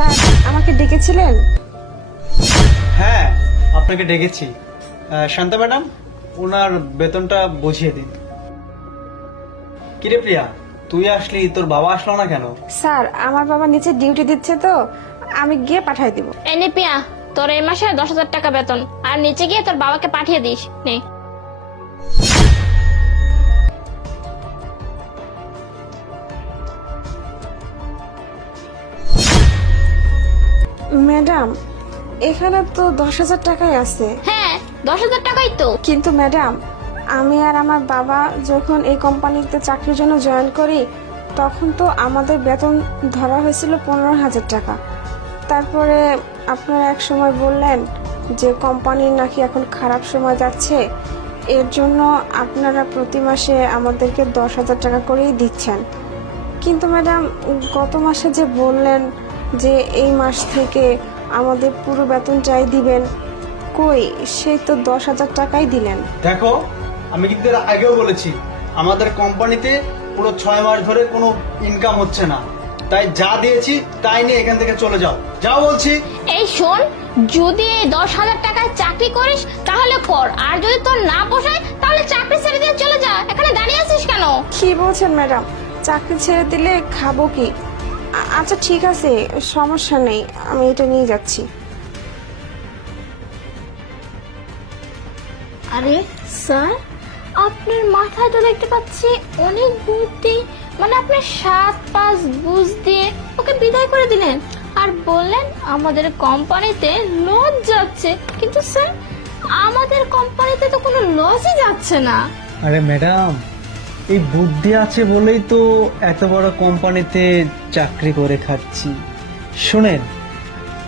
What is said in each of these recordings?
Sir আমাকে ডেকেছিলেন? হ্যাঁ, আপনাকে ডেকেছি। শান্তা ম্যাডাম, ওনার বেতনটা বুঝিয়ে দিন। কিরে প্রিয়া, তুই আসলি, তোর বাবা আসলো না কেন? স্যার আমার বাবা নিচে ডিউটি দিচ্ছে তো, আমি গিয়ে পাঠিয়ে দিব। এনে পিয়া, তোর এই মাসে 10,000 টাকা বেতন, আর নিচে গিয়ে তোর বাবাকে পাঠিয়ে দিস। নে। ম্যাডাম এখানে তো 10,000 টাকাই আছে। হ্যাঁ, 10,000 টাকাই তো। কিন্তু ম্যাডাম আমি আর আমার বাবা যখন এই কোম্পানিতে চাকরির জন্য জয়েন করি তখন তো আমাদের বেতন ধরা হয়েছিল 15,000 টাকা। তারপরে আপনারা এক সময় বললেন যে কোম্পানির নাকি এখন খারাপ সময় যাচ্ছে, এর জন্য আপনারা প্রতি মাসে আমাদেরকে 10,000 টাকা করেই দিচ্ছেন। কিন্তু ম্যাডাম গত মাসে যে বললেন যে এই মাস থেকে আমাদের পুরো বেতনটাই দিবেন, কই সেই তো 10,000 টাকাই দিলেন। দেখো, আমি কিন্তু এর আগেও বলেছি আমাদের কোম্পানিতে পুরো 6 মাস ধরে কোনো ইনকাম হচ্ছে না, তাই যা দিয়েছি তাই নিয়ে এখান থেকে চলে যাও। যাও বলছি। এই শোন, যদি এই 10,000 টাকায় চাকরি করিস তাহলে কর, আর যদি তোর না পোষায় তাহলে চাকরি ছেড়ে দিয়ে চলে যা। এখানে দাঁড়িয়ে আছিস কেন? কি বলছেন ম্যাডাম? চাকরি ছেড়ে দিলে খাবো কি? আচ্ছা ঠিক আছে, সমস্যা নেই, আমি এটা নিয়ে যাচ্ছি। আরে স্যার, আপনার মাথায় তো দেখতে পাচ্ছি অনেক বুদ্ধি, মানে আপনি 7-5 বুঝ দিয়ে ওকে বিদায় করে দিলেন আর বললেন আমাদের কোম্পানিতে লস যাচ্ছে। কিন্তু স্যার, আমাদের কোম্পানিতে তো কোনো লসই যাচ্ছে না। আরে ম্যাডাম, এই বুদ্ধি আছে বলেই তো এত বড় কোম্পানিতে চাকরি করে খাচ্ছি। শোনেন,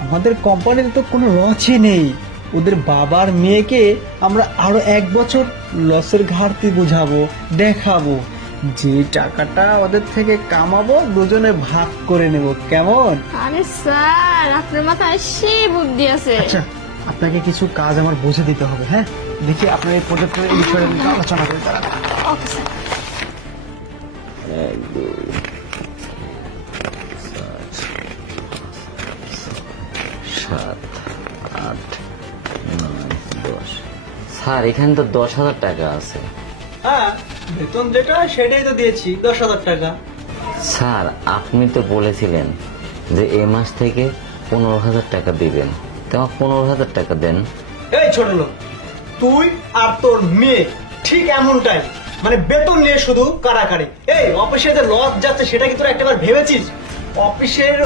আমাদের কোম্পানিতে তো কোনো লসই নেই। ওদের বাবার মেয়েকে আমরা আরো 1 বছর লসের ঘাটতি বুঝাবো, দেখাবো। যে টাকাটা ওদের থেকে কামাবো দুজনে ভাগ করে নেব, কেমন? আরে স্যার, আপনার মাথায় সেই বুদ্ধি আছে। আচ্ছা, আপনাকে কিছু কাজ আমার বুঝে দিতে হবে। হ্যাঁ, দেখি আপনার এই প্রজেক্টের এই বিষয়ে আলোচনা করি। Okay sir. 1, 2, 7, 8, 9, 10। স্যার, এখানে তো 10,000 টাকা আছে। হ্যাঁ, বেতন যেটা সেটাই তো দিয়েছি, 10,000 টাকা। স্যার, আপনি তো বলেছিলেন যে এই মাস থেকে 15,000 টাকা দিবেন, তো আমার 15,000 টাকা দেন। এই ছোট লোক, তুই আর তোর মেয়ে ঠিক এমনটাই, মানে বেতন নিয়ে শুধু কারাকারি। এই অফিসে যে লস যাচ্ছে সেটা কি তোর একটাবার ভেবেছিস? অফিসের